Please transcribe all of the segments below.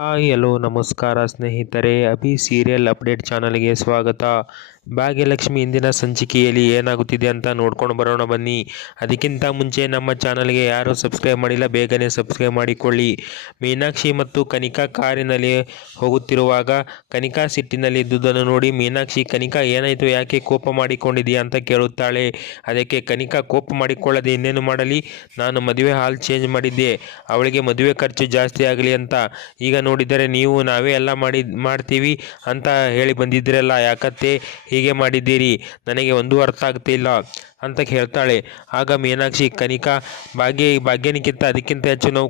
Hi hello ನಮಸ್ಕಾರ ಸ್ನೇಹಿತರೆ, Abhi serial update ಚಾನಲ್ಗೆ ಸ್ವಾಗತ. ಭಾಗ್ಯಲಕ್ಷ್ಮಿ ಇಂದಿನ ಸಂಚಿಕೆಯಲ್ಲಿ ಏನಾಗುತ್ತಿದೆ ಅಂತ ನೋಡ್ಕೊಂಡು ಬರೋಣ ಬನ್ನಿ. ಅದಕ್ಕಿಂತ ಮುಂಚೆ ನಮ್ಮ ಚಾನಲ್ಗೆ ಯಾರು ಸಬ್ಸ್ಕ್ರೈಬ್ ಮಾಡಿಲ್ಲ ಬೇಗನೆ ಸಬ್ಸ್ಕ್ರೈಬ್ ಮಾಡಿಕೊಳ್ಳಿ. ಮೀನಾಕ್ಷಿ ಮತ್ತು ಕನಿಕಾ ಕಾರಿನಲ್ಲಿ ಹೋಗುತ್ತಿರುವಾಗ ಕನಿಕಾ ಸಿಟ್ಟಿನಲ್ಲಿ ಇದ್ದುದನ್ನು ನೋಡಿ ಮೀನಾಕ್ಷಿ, ಕನಿಕಾ ಏನಾಯಿತು, ಯಾಕೆ ಕೋಪ ಮಾಡಿಕೊಂಡಿದೆಯಾ ಅಂತ ಕೇಳುತ್ತಾಳೆ. ಅದಕ್ಕೆ ಕನಿಕಾ ಕೋಪ ಮಾಡಿಕೊಳ್ಳದೆ ಇನ್ನೇನು ಮಾಡಲಿ, ನಾನು ಮದುವೆ ಹಾಲ್ ಚೇಂಜ್ ಮಾಡಿದ್ದೆ, ಅವಳಿಗೆ ಮದುವೆ ಖರ್ಚು ಜಾಸ್ತಿ ಆಗಲಿ ಅಂತ. ಈಗ ನೋಡಿದರೆ ನೀವು ನಾವೇ ಎಲ್ಲ ಮಾಡ್ತೀವಿ ಅಂತ ಹೇಳಿ ಬಂದಿದ್ದೀರಲ್ಲ, ಯಾಕತ್ತೆ ಹೀಗೆ ಮಾಡಿದ್ದೀರಿ, ನನಗೆ ಒಂದೂ ಅರ್ಥ ಆಗ್ತಿಲ್ಲ ಅಂತ ಹೇಳ್ತಾಳೆ. ಆಗ ಮೀನಾಕ್ಷಿ, ಕನಿಕಾ, ಭಾಗ್ಯನಿಗಿಂತ ಅದಕ್ಕಿಂತ ಹೆಚ್ಚು ನಾವು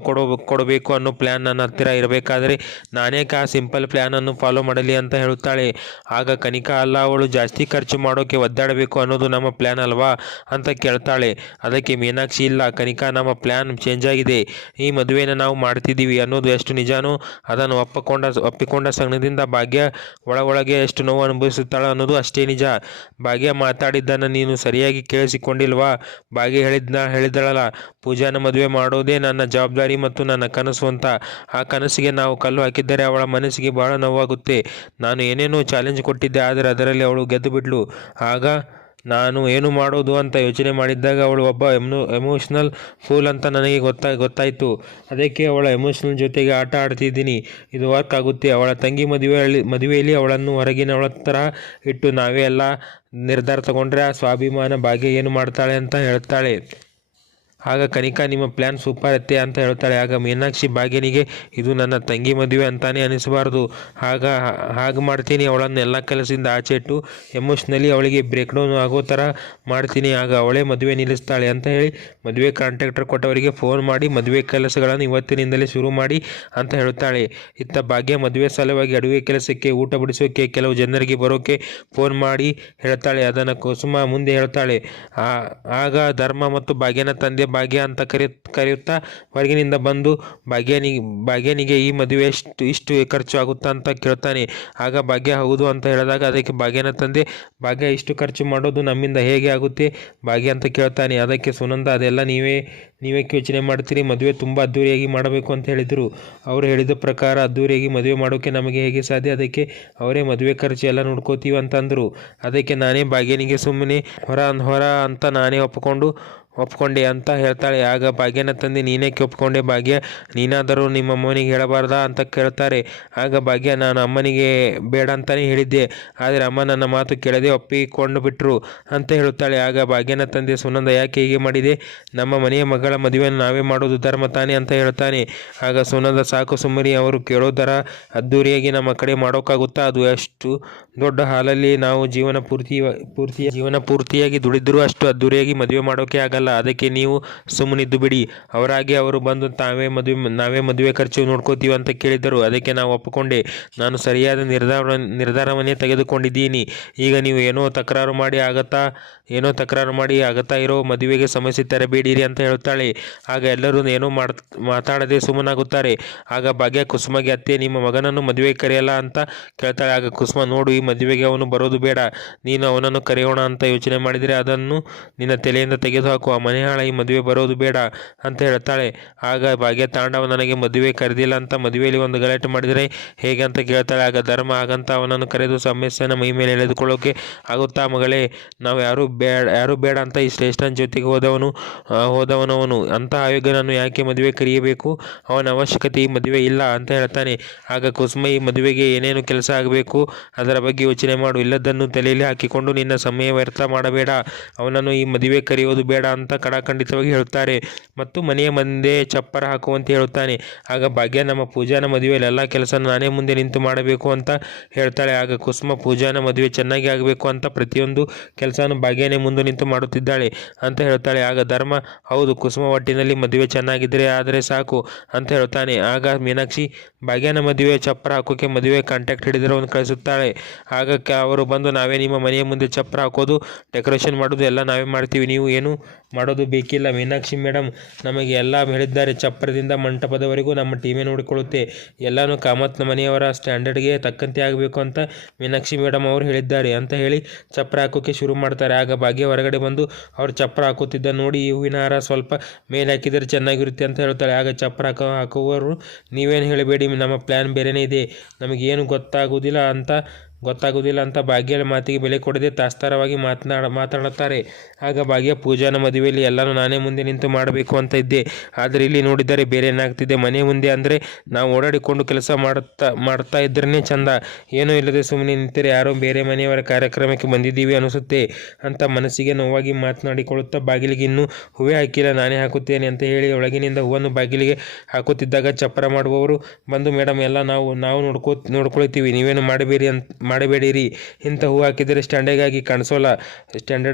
ಕೊಡಬೇಕು ಅನ್ನೋ ಪ್ಲ್ಯಾನ್ ನನ್ನ ಹತ್ತಿರ ಇರಬೇಕಾದ್ರೆ ನಾನೇಕೆ ಆ ಸಿಂಪಲ್ ಪ್ಲ್ಯಾನನ್ನು ಫಾಲೋ ಮಾಡಲಿ ಅಂತ ಹೇಳುತ್ತಾಳೆ. ಆಗ ಕನಿಕಾ, ಅಲ್ಲ, ಅವಳು ಜಾಸ್ತಿ ಖರ್ಚು ಮಾಡೋಕ್ಕೆ ಒದ್ದಾಡಬೇಕು ಅನ್ನೋದು ನಮ್ಮ ಪ್ಲ್ಯಾನ್ ಅಲ್ವಾ ಅಂತ ಕೇಳ್ತಾಳೆ. ಅದಕ್ಕೆ ಮೀನಾಕ್ಷಿ, ಇಲ್ಲ ಕನಿಕಾ, ನಮ್ಮ ಪ್ಲ್ಯಾನ್ ಚೇಂಜ್ ಆಗಿದೆ, ಈ ಮದುವೆನ ನಾವು ಮಾಡ್ತಿದ್ದೀವಿ ಅನ್ನೋದು ಎಷ್ಟು ನಿಜಾನೋ ಅದನ್ನು ಒಪ್ಪಿಕೊಂಡ ಕ್ಷಣದಿಂದ ಭಾಗ್ಯ ಒಳಗೆ ಎಷ್ಟು ನೋವು ಅನುಭವಿಸುತ್ತಾಳೆ ಅನ್ನೋದು ಅಷ್ಟೇ ನಿಜ. ಭಾಗ್ಯ ಮಾತಾಡಿದ್ದನ್ನು ನೀನು ಸರಿಯಾಗಿ ಕೇಳಿಸಿಕೊಂಡಿಲ್ವಾ? ಭಾಗ್ಯ ಹೇಳಿದಳಲ್ಲ, ಪೂಜಾನ ಮದುವೆ ಮಾಡೋದೇ ನನ್ನ ಜವಾಬ್ದಾರಿ ಮತ್ತು ನನ್ನ ಕನಸು ಅಂತ. ಆ ಕನಸಿಗೆ ನಾವು ಕಲ್ಲು ಹಾಕಿದ್ದರೆ ಅವಳ ಮನಸ್ಸಿಗೆ ಬಹಳ ನೋವಾಗುತ್ತೆ. ನಾನು ಏನೇನೋ ಚಾಲೆಂಜ್ ಕೊಟ್ಟಿದ್ದೆ, ಆದರೆ ಅದರಲ್ಲಿ ಅವಳು ಗೆದ್ದು ಬಿಡ್ಲು. ಆಗ ನಾನು ಏನು ಮಾಡೋದು ಅಂತ ಯೋಚನೆ ಮಾಡಿದ್ದಾಗ ಅವಳು ಒಬ್ಬ ಎಮೋಷ್ನಲ್ ಫೂಲ್ ಅಂತ ನನಗೆ ಗೊತ್ತಾಯಿತು. ಅದಕ್ಕೆ ಅವಳ ಎಮೋಷ್ನಲ್ ಜೊತೆಗೆ ಆಟ ಆಡ್ತಿದ್ದೀನಿ. ಇದು ವರ್ಕ್ ಆಗುತ್ತೆ. ಅವಳ ತಂಗಿ ಮದುವೆಯಲ್ಲಿ ಅವಳನ್ನು ಹೊರಗಿನವಳ ಥರ ಇಟ್ಟು ನಾವೇ ಎಲ್ಲ ನಿರ್ಧಾರ ತಗೊಂಡ್ರೆ ಆ ಸ್ವಾಭಿಮಾನ ಭಾಗ್ಯ ಏನು ಮಾಡ್ತಾಳೆ ಅಂತ ಹೇಳ್ತಾಳೆ. ಆಗ ಕನಿಕಾ, ನಿಮ್ಮ ಪ್ಲ್ಯಾನ್ ಸೂಪರ್ ಅತ್ತೆ ಅಂತ ಹೇಳ್ತಾಳೆ. ಆಗ ಮೀನಾಕ್ಷಿ, ಭಾಗ್ಯನಿಗೆ ಇದು ನನ್ನ ತಂಗಿ ಮದುವೆ ಅಂತಾನೆ ಅನಿಸಬಾರ್ದು, ಹಾಗೆ ಮಾಡ್ತೀನಿ, ಅವಳನ್ನು ಎಲ್ಲ ಕೆಲಸದಿಂದ ಆಚೆ ಇಟ್ಟು ಎಮೋಷ್ನಲಿ ಅವಳಿಗೆ ಬ್ರೇಕ್ ಡೌನ್ ಆಗೋ ಥರ ಮಾಡ್ತೀನಿ, ಆಗ ಅವಳೇ ಮದುವೆ ನಿಲ್ಲಿಸ್ತಾಳೆ ಅಂತ ಹೇಳಿ ಮದುವೆ ಕಾಂಟ್ರಾಕ್ಟರ್ ಕೊಟ್ಟವರಿಗೆ ಫೋನ್ ಮಾಡಿ ಮದುವೆ ಕೆಲಸಗಳನ್ನು ಇವತ್ತಿನಿಂದಲೇ ಶುರು ಮಾಡಿ ಅಂತ ಹೇಳ್ತಾಳೆ. ಇತ್ತ ಭಾಗ್ಯ ಮದುವೆ ಸಲುವಾಗಿ ಅಡುಗೆ ಕೆಲಸಕ್ಕೆ, ಊಟ ಬಡಿಸೋಕೆ, ಕೆಲವು ಜನರಿಗೆ ಬರೋಕೆ ಫೋನ್ ಮಾಡಿ ಹೇಳ್ತಾಳೆ. ಅದನ್ನು ಕುಸುಮ ಮುಂದೆ ಹೇಳ್ತಾಳೆ. ಆಗ ಧರ್ಮ ಮತ್ತು ಭಾಗ್ಯನ ತಂದೆ ಭಾಗ್ಯ ಅಂತ ಕರೆಯುತ್ತಾ ಹೊರಗಿನಿಂದ ಬಂದು ಭಾಗ್ಯನಿಗೆ ಈ ಮದುವೆ ಇಷ್ಟು ಖರ್ಚು ಆಗುತ್ತಾ ಅಂತ ಕೇಳ್ತಾನೆ. ಆಗ ಭಾಗ್ಯ ಹೌದು ಅಂತ ಹೇಳಿದಾಗ ಅದಕ್ಕೆ ಭಾಗ್ಯನ ತಂದೆ, ಭಾಗ್ಯ ಇಷ್ಟು ಖರ್ಚು ಮಾಡೋದು ನಮ್ಮಿಂದ ಹೇಗೆ ಆಗುತ್ತೆ ಭಾಗ್ಯ ಅಂತ ಕೇಳ್ತಾನೆ. ಅದಕ್ಕೆ ಸುನಂದ, ಅದೆಲ್ಲ ನೀವೇ ಯೋಚನೆ ಮಾಡ್ತೀರಿ, ಮದುವೆ ತುಂಬ ಅದ್ದೂರಿಯಾಗಿ ಮಾಡಬೇಕು ಅಂತ ಹೇಳಿದರು. ಅವರು ಹೇಳಿದ ಪ್ರಕಾರ ಅದ್ದೂರಿಯಾಗಿ ಮದುವೆ ಮಾಡೋಕ್ಕೆ ನಮಗೆ ಹೇಗೆ ಸಾಧ್ಯ, ಅದಕ್ಕೆ ಅವರೇ ಮದುವೆ ಖರ್ಚು ಎಲ್ಲ ನೋಡ್ಕೋತೀವಿ ಅಂತಂದರು. ಅದಕ್ಕೆ ನಾನೇ ಭಾಗ್ಯನಿಗೆ ಸುಮ್ಮನೆ ಹೊರ ಅಂತ ನಾನೇ ಒಪ್ಕೊಂಡೆ ಅಂತ ಹೇಳ್ತಾಳೆ. ಆಗ ಭಾಗ್ಯನ ತಂದೆ, ನೀನೇಕೆ ಒಪ್ಕೊಂಡೆ ಭಾಗ್ಯ, ನೀನಾದರೂ ನಿಮ್ಮ ಅಮ್ಮನಿಗೆ ಹೇಳಬಾರ್ದಾ ಅಂತ ಕೇಳ್ತಾರೆ. ಆಗ ಭಾಗ್ಯ, ನಾನು ಅಮ್ಮನಿಗೆ ಬೇಡ ಅಂತಲೇ ಹೇಳಿದ್ದೆ, ಆದರೆ ಅಮ್ಮ ನನ್ನ ಮಾತು ಕೇಳದೆ ಒಪ್ಪಿಕೊಂಡು ಬಿಟ್ರು ಅಂತ ಹೇಳುತ್ತಾಳೆ. ಆಗ ಭಾಗ್ಯನ ತಂದೆ ಸುನಂದ, ಯಾಕೆ ಹೀಗೆ ಮಾಡಿದೆ, ನಮ್ಮ ಮನೆಯ ಮಗಳ ಮದುವೆಯನ್ನು ನಾವೇ ಮಾಡೋದು ಧರ್ಮ ತಾನೆ ಅಂತ ಹೇಳ್ತಾನೆ. ಆಗ ಸುನಂದ, ಸಾಕು ಸುಮ್ಮರಿ, ಅವರು ಕೇಳೋದರ ಅದ್ದೂರಿಯಾಗಿ ನಮ್ಮ ಕಡೆ ಮಾಡೋಕ್ಕಾಗುತ್ತಾ, ಅದು ಅಷ್ಟು ದೊಡ್ಡ ಹಾಲಲ್ಲಿ ನಾವು ಜೀವನ ಪೂರ್ತಿಯಾಗಿ ದುಡಿದ್ರೂ ಅಷ್ಟು ಅದ್ದೂರಿಯಾಗಿ ಮದುವೆ ಮಾಡೋಕೆ ಆಗಲ್ಲ, ಅದಕ್ಕೆ ನೀವು ಸುಮ್ಮನಿದ್ದು ಬಿಡಿ, ಅವರಾಗಿ ಅವರು ಬಂದು ನಾವೇ ಮದುವೆ ಖರ್ಚು ನೋಡ್ಕೋತೀವಿ ಅಂತ ಕೇಳಿದರು. ಅದಕ್ಕೆ ನಾವು ಒಪ್ಪಿಕೊಂಡೆ, ನಾನು ಸರಿಯಾದ ನಿರ್ಧಾರವನ್ನೇ ತೆಗೆದುಕೊಂಡಿದ್ದೀನಿ. ಈಗ ನೀವು ಏನೋ ತಕರಾರು ಮಾಡಿ ಆಗತ್ತಾ ಇರೋ ಮದುವೆಗೆ ಸಮಸ್ಯೆ ತರಬೇಡಿರಿ ಅಂತ ಹೇಳ್ತಾಳೆ. ಆಗ ಎಲ್ಲರೂ ಏನೋ ಮಾತಾಡದೆ ಸುಮ್ಮನಾಗುತ್ತಾರೆ. ಆಗ ಭಾಗ್ಯ ಕುಸುಮಗೆ, ಅತ್ತೆ, ನಿಮ್ಮ ಮಗನನ್ನು ಮದುವೆ ಕರೆಯಲ್ಲ ಅಂತ ಕೇಳ್ತಾಳೆ. ಆಗ ಕುಸುಮ, ನೋಡು, ಈ ಮದುವೆಗೆ ಅವನು ಬರೋದು ಬೇಡ, ನೀನು ಅವನನ್ನು ಕರೆಯೋಣ ಅಂತ ಯೋಚನೆ ಮಾಡಿದರೆ ಅದನ್ನು ನಿನ್ನ ತಲೆಯಿಂದ ತೆಗೆದುಹಾಕು, ಆ ಮನೆಯಾಳ ಈ ಮದುವೆ ಬರೋದು ಬೇಡ ಅಂತ ಹೇಳ್ತಾಳೆ. ಆಗ ಭಾಗ್ಯ, ತಾಂಡವ ನನಗೆ ಮದುವೆ ಕರೆದಿಲ್ಲ ಅಂತ ಮದುವೆಯಲ್ಲಿ ಒಂದು ಗಲಾಟೆ ಮಾಡಿದರೆ ಹೇಗೆ ಅಂತ ಕೇಳ್ತಾಳೆ. ಆಗ ಧರ್ಮ, ಹಾಗಂತ ಅವನನ್ನು ಕರೆದು ಸಮಸ್ಯೆನ ಮೈ ಮೇಲೆ ಎಳೆದುಕೊಳ್ಳೋಕೆ ಆಗುತ್ತಾ ಮಗಳೇ, ನಾವು ಯಾರೂ ಬೇಡ ಅಂತ ಈ ಶ್ರೇಷ್ಠನ ಜೊತೆಗೆ ಹೋದವನವನು, ಅಂಥ ಆಯೋಗ್ಯನನ್ನು ಯಾಕೆ ಮದುವೆ ಕರೆಯಬೇಕು, ಅವನ ಅವಶ್ಯಕತೆ ಈ ಮದುವೆ ಇಲ್ಲ ಅಂತ ಹೇಳ್ತಾನೆ. ಆಗ ಕುಸುಮ, ಈ ಮದುವೆಗೆ ಏನೇನು ಕೆಲಸ ಆಗಬೇಕು ಅದರ ಬಗ್ಗೆ ಯೋಚನೆ ಮಾಡು, ಇಲ್ಲದನ್ನು ತಲೆಯಲ್ಲಿ ಹಾಕಿಕೊಂಡು ನಿನ್ನ ಸಮಯ ವ್ಯರ್ಥ ಮಾಡಬೇಡ, ಅವನನ್ನು ಈ ಮದುವೆ ಕರೆಯೋದು ಬೇಡ ಅಂತ ಕಡಾಖಂಡಿತವಾಗಿ ಹೇಳುತ್ತಾರೆ ಮತ್ತು ಮನೆಯ ಮುಂದೆ ಚಪ್ಪರ ಹಾಕುವಂತೆ ಹೇಳುತ್ತಾನೆ. ಆಗ ಭಾಗ್ಯ, ನಮ್ಮ ಪೂಜಾನ ಮದುವೆಯಲ್ಲಿ ಎಲ್ಲ ಕೆಲಸ ನಾನೇ ಮುಂದೆ ನಿಂತು ಮಾಡಬೇಕು ಅಂತ ಹೇಳ್ತಾಳೆ. ಆಗ ಕುಸುಮ, ಪೂಜಾನ ಮದುವೆ ಚೆನ್ನಾಗಿ ಆಗಬೇಕು ಅಂತ ಪ್ರತಿಯೊಂದು ಕೆಲಸನೂ ಭಾಗ್ಯನೇ ಮುಂದೆ ನಿಂತು ಮಾಡುತ್ತಿದ್ದಾಳೆ ಅಂತ ಹೇಳ್ತಾಳೆ. ಆಗ ಧರ್ಮ, ಹೌದು, ಕುಸುಮ ಒಟ್ಟಿನಲ್ಲಿ ಮದುವೆ ಚೆನ್ನಾಗಿದ್ದರೆ ಆದರೆ ಸಾಕು ಅಂತ ಹೇಳ್ತಾನೆ. ಆಗ ಮೀನಾಕ್ಷಿ, ಭಾಗ್ಯನ ಮದುವೆ ಚಪ್ಪರ ಹಾಕೋಕೆ ಮದುವೆ ಕಾಂಟ್ಯಾಕ್ಟ್ ಹಿಡಿದಿರೋನು ಕಳಿಸುತ್ತಾಳೆ. ಆಗ ಅವರು ಬಂದು, ನಾವೇ ನಿಮ್ಮ ಮನೆಯ ಮುಂದೆ ಚಪ್ಪರ ಹಾಕೋದು, ಡೆಕೋರೇಷನ್ ಮಾಡೋದು ಎಲ್ಲ ನಾವೇ ಮಾಡ್ತೀವಿ, ನೀವು ಏನು ಮಾಡೋದು ಬೇಕಿಲ್ಲ. ಮೀನಾಕ್ಷಿ ಮೇಡಮ್ ನಮಗೆ ಎಲ್ಲ ಹೇಳಿದ್ದಾರೆ. ಚಪ್ರದಿಂದ ಮಂಟಪದವರೆಗೂ ನಮ್ಮ ಟೀಮೇ ನೋಡಿಕೊಳ್ಳುತ್ತೆ. ಎಲ್ಲನೂ ಕಾಮತ್ನ ಮನೆಯವರ ಸ್ಟ್ಯಾಂಡರ್ಡ್ಗೆ ತಕ್ಕಂತೆ ಆಗಬೇಕು ಅಂತ ಮೀನಾಕ್ಷಿ ಮೇಡಮ್ ಅವರು ಹೇಳಿದ್ದಾರೆ ಅಂತ ಹೇಳಿ ಚಪ್ರ ಹಾಕೋಕೆ ಶುರು ಮಾಡ್ತಾರೆ. ಆಗ ಭಾಗ್ಯ ಹೊರಗಡೆ ಬಂದು ಅವ್ರು ಚಪ್ರ ಹಾಕುತ್ತಿದ್ದ ನೋಡಿ, ಈ ಹೂವಿನ ಹಾರ ಸ್ವಲ್ಪ ಮೇಲೆ ಹಾಕಿದರೆ ಚೆನ್ನಾಗಿರುತ್ತೆ ಅಂತ ಹೇಳ್ತಾಳೆ. ಆಗ ಚಪ್ರ ಹಾಕುವವರು, ನೀವೇನು ಹೇಳಬೇಡಿ, ನಮ್ಮ ಪ್ಲ್ಯಾನ್ ಬೇರೆಯೇ ಇದೆ, ನಮಗೇನು ಗೊತ್ತಾಗೋದಿಲ್ಲ ಅಂತ ಭಾಗ್ಯ ಮಾತಿಗೆ ಬೆಲೆ ಕೊಡದೆ ತಾತ್ಸಾರವಾಗಿ ಮಾತನಾಡುತ್ತಾರೆ. ಆಗ ಭಾಗ್ಯ, ಪೂಜಾನ ಮದುವೆಯಲ್ಲಿ ಎಲ್ಲನೂ ನಾನೇ ಮುಂದೆ ನಿಂತು ಮಾಡಬೇಕು ಅಂತ ಇದ್ದೆ, ಆದರೆ ಇಲ್ಲಿ ನೋಡಿದರೆ ಬೇರೆ ಏನಾಗ್ತಿದೆ. ಮನೆ ಮುಂದೆ ಅಂದರೆ ನಾವು ಓಡಾಡಿಕೊಂಡು ಕೆಲಸ ಮಾಡ್ತಾ ಇದ್ರೇ ಚಂದ, ಏನೂ ಇಲ್ಲದೆ ಸುಮ್ಮನೆ ನಿಂತರೆ ಯಾರೋ ಬೇರೆ ಮನೆಯವರ ಕಾರ್ಯಕ್ರಮಕ್ಕೆ ಬಂದಿದ್ದೀವಿ ಅನಿಸುತ್ತೆ ಅಂತ ಮನಸ್ಸಿಗೆ ನೋವಾಗಿ ಮಾತನಾಡಿಕೊಳ್ಳುತ್ತಾ, ಬಾಗಿಲಿಗೆ ಇನ್ನೂ ಹೂವೇ ಹಾಕಿಲ್ಲ, ನಾನೇ ಹಾಕುತ್ತೇನೆ ಅಂತ ಹೇಳಿ ಒಳಗಿನಿಂದ ಹೂವನ್ನು ಬಾಗಿಲಿಗೆ ಹಾಕುತ್ತಿದ್ದಾಗ ಚಪ್ಪರ ಮಾಡುವವರು ಬಂದು, ಮೇಡಮ್ ಎಲ್ಲ ನಾವು ನೋಡ್ಕೊಳ್ತೀವಿ, ನೀವೇನು ಮಾಡಬೇಡಿರಿ, ಇಂಥ ಹೂವು ಹಾಕಿದರೆ ಸ್ಟ್ಯಾಂಡರ್ಡ್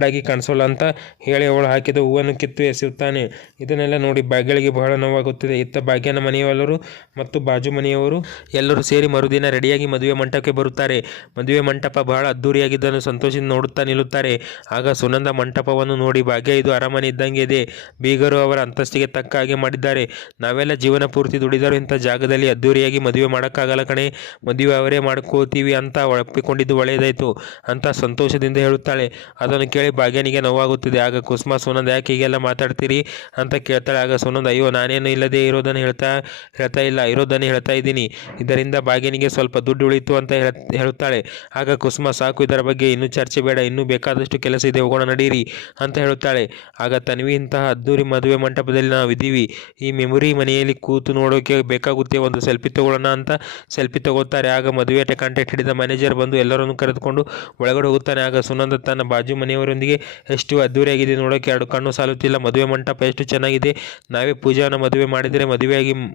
ಆಗಿ ಕಾಣಿಸೋಲ್ಲ ಅಂತ ಹೇಳಿ ಅವಳು ಹಾಕಿದ ಹೂವನ್ನು ಕಿತ್ತು ಎಸೆಯುತ್ತಾನೆ. ಇದನ್ನೆಲ್ಲ ನೋಡಿ ಭಾಗ್ಯಳಿಗೆ ಬಹಳ ನೋವಾಗುತ್ತದೆ. ಇತ್ತ ಭಾಗ್ಯನ ಮನೆಯವರು ಮತ್ತು ಬಾಜು ಮನೆಯವರು ಎಲ್ಲರೂ ಸೇರಿ ಮರುದಿನ ರೆಡಿಯಾಗಿ ಮದುವೆ ಮಂಟಪಕ್ಕೆ ಬರುತ್ತಾರೆ. ಮದುವೆ ಮಂಟಪ ಬಹಳ ಅದ್ದೂರಿಯಾಗಿದ್ದನ್ನು ಸಂತೋಷದಿಂದ ನೋಡುತ್ತಾ ನಿಲ್ಲುತ್ತಾರೆ. ಆಗ ಸುನಂದ ಮಂಟಪವನ್ನು ನೋಡಿ, ಭಾಗ್ಯ ಇದು ಅರಮನೆ ಇದ್ದಂಗೆ ಇದೆ, ಬೀಗರು ಅವರ ಅಂತಸ್ತಿಗೆ ತಕ್ಕ ಹಾಗೆ ಮಾಡಿದ್ದಾರೆ, ನಾವೆಲ್ಲ ಜೀವನ ಪೂರ್ತಿ ದುಡಿದರೂ ಇಂಥ ಜಾಗದಲ್ಲಿ ಅದ್ದೂರಿಯಾಗಿ ಮದುವೆ ಮಾಡೋಕ್ಕಾಗಲ್ಲ ಕಣೆ, ಮದುವೆ ಅವರೇ ಮಾಡ್ಕೋತೀವಿ ಅಂತ ಒಪ್ಪಿಕೊಂಡಿದ್ದು ಒಳ್ಳೆಯದಾಯಿತು ಅಂತ ಸಂತೋಷದಿಂದ ಹೇಳುತ್ತಾಳೆ. ಅದನ್ನು ಕೇಳಿ ಭಾಗ್ಯನಿಗೆ ನೋವಾಗುತ್ತದೆ. ಆಗ ಕುಸುಮ, ಸುನಂದ ಯಾಕೆ ಹೀಗೆಲ್ಲ ಮಾತಾಡ್ತೀರಿ ಅಂತ ಕೇಳ್ತಾಳೆ. ಆಗ ಸುನಂದ, ಅಯ್ಯೋ ನಾನೇನು ಇಲ್ಲದೆ ಇರೋದನ್ನು ಹೇಳ್ತಾ ಇಲ್ಲ, ಇರೋದನ್ನೇ ಹೇಳ್ತಾ ಇದ್ದೀನಿ, ಇದರಿಂದ ಭಾಗ್ಯನಿಗೆ ಸ್ವಲ್ಪ ದುಡ್ಡು ಉಳಿತು ಅಂತ ಹೇಳುತ್ತಾಳೆ. ಆಗ ಕುಸುಮ, ಸಾಕು, ಇದರ ಬಗ್ಗೆ ಇನ್ನೂ ಚರ್ಚೆ ಬೇಡ, ಇನ್ನೂ ಬೇಕಾದಷ್ಟು ಕೆಲಸ ಇದೆ, ಹೋಗೋಣ ನಡೀರಿ ಅಂತ ಹೇಳುತ್ತಾಳೆ. ಆಗ ತನ್ವಿ, ಇಂತಹ ಅದ್ದೂರಿ ಮದುವೆ ಮಂಟಪದಲ್ಲಿ ನಾವಿದ್ದೀವಿ, ಈ ಮೆಮೊರಿ ಮನೆಯಲ್ಲಿ ಕೂತು ನೋಡೋಕೆ ಬೇಕಾಗುತ್ತೆ, ಒಂದು ಸೆಲ್ಫಿ ತಗೊಳ್ಳೋಣ ಅಂತ ಸೆಲ್ಫಿ ತಗೋತಾರೆ. ಆಗ ಮದುವೆ ಕಾಂಟ್ಯಾಕ್ಟ್ ಹಿಡಿದ ಮ್ಯಾನೇಜರ್ ಬಂದು ಎಲ್ಲರನ್ನು ಕರೆದುಕೊಂಡು ಒಳಗಡೆ ಹೋಗುತ್ತಾನೆ. ಆಗ ಸುನಂದ ತನ್ನ ಬಾಜು ಮನೆಯವರೊಂದಿಗೆ, ಎಷ್ಟು ಅದ್ದೂರಿಯಾಗಿದೆ ನೋಡೋಕೆ, ಎರಡು ಕಣ್ಣು ಸಾಲುತ್ತಿಲ್ಲ, ಮದುವೆ ಮಂಟಪ ಎಷ್ಟು ಚೆನ್ನಾಗಿದೆ, ನಾವೇ ಪೂಜಾನ ಮದುವೆ ಮಾಡಿದರೆ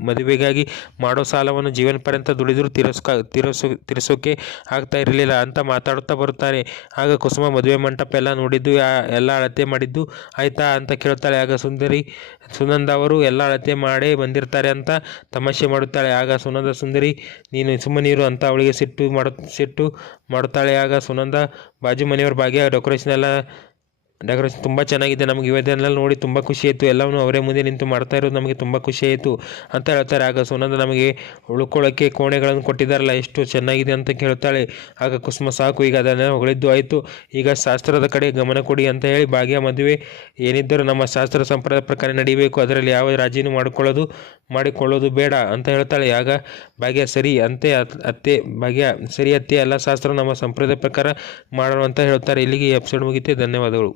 ಮದುವೆಗಾಗಿ ಮಾಡೋ ಸಾಲವನ್ನು ಜೀವನ ಪರ್ಯಂತ ದುಡಿದರೂ ತೀರಿಸೋಕೆ ಆಗ್ತಾ ಇರಲಿಲ್ಲ ಅಂತ ಮಾತಾಡುತ್ತಾ ಬರುತ್ತಾರೆ. ಆಗ ಕುಸುಮ, ಮದುವೆ ಮಂಟಪ ಎಲ್ಲ ನೋಡಿದ್ದು, ಎಲ್ಲ ಅಳತೆ ಮಾಡಿದ್ದು ಆಯ್ತಾ ಅಂತ ಕೇಳ್ತಾಳೆ. ಆಗ ಸುನಂದ ಅವರು ಎಲ್ಲ ಅಳತೆ ಮಾಡೇ ಬಂದಿರ್ತಾರೆ ಅಂತ ತಮಾಷೆ ಮಾಡುತ್ತಾಳೆ. ಆಗ ಸುಂದರಿ ನೀನು ಸುಮ್ಮನಿರು ಅಂತ ಅವಳಿಗೆ ಸಿಟ್ಟು ಮಾಡುತ್ತಾಳೆ. ಆಗ ಸುನಂದ, ಬಾಜು ಮನೆಯವ್ರ ಭಾಗ್ಯ ಡೆಕೋರೇಷನ್ ತುಂಬ ಚೆನ್ನಾಗಿದೆ, ನಮಗೆ ಇವತ್ತನ್ನೆಲ್ಲ ನೋಡಿ ತುಂಬ ಖುಷಿ ಆಯಿತು, ಎಲ್ಲವನ್ನೂ ಅವರೇ ಮುಂದೆ ನಿಂತು ಮಾಡ್ತಾ ಇರೋದು ನಮಗೆ ತುಂಬ ಖುಷಿ ಆಯಿತು ಅಂತ ಹೇಳ್ತಾರೆ. ಆಗ ಸುನಂದ, ನಮಗೆ ಉಳ್ಕೊಳ್ಳೋಕ್ಕೆ ಕೋಣೆಗಳನ್ನು ಕೊಟ್ಟಿದ್ದಾರಲ್ಲ, ಎಷ್ಟು ಚೆನ್ನಾಗಿದೆ ಅಂತ ಕೇಳ್ತಾಳೆ. ಆಗ ಕುಸುಮ, ಸಾಕು, ಈಗ ಅದನ್ನೆಲ್ಲ ಹೊಗಳಿದ್ದು ಆಯಿತು, ಈಗ ಶಾಸ್ತ್ರದ ಕಡೆ ಗಮನ ಕೊಡಿ ಅಂತ ಹೇಳಿ, ಭಾಗ್ಯ ಮದುವೆ ಏನಿದ್ದರೂ ನಮ್ಮ ಶಾಸ್ತ್ರ ಸಂಪ್ರದಾಯ ಪ್ರಕಾರ ನಡೀಬೇಕು, ಅದರಲ್ಲಿ ಯಾವ ರಾಜಿನೂ ಮಾಡಿಕೊಳ್ಳೋದು ಬೇಡ ಅಂತ ಹೇಳ್ತಾಳೆ. ಆಗ ಭಾಗ್ಯ, ಸರಿ ಅತ್ತೆ, ಎಲ್ಲ ಶಾಸ್ತ್ರ ನಮ್ಮ ಸಂಪ್ರದಾಯ ಪ್ರಕಾರ ಮಾಡೋಣ ಅಂತ ಹೇಳ್ತಾರೆ. ಇಲ್ಲಿಗೆ ಈ ಎಪಿಸೋಡ್ ಮುಗಿಯುತ್ತೆ. ಧನ್ಯವಾದಗಳು.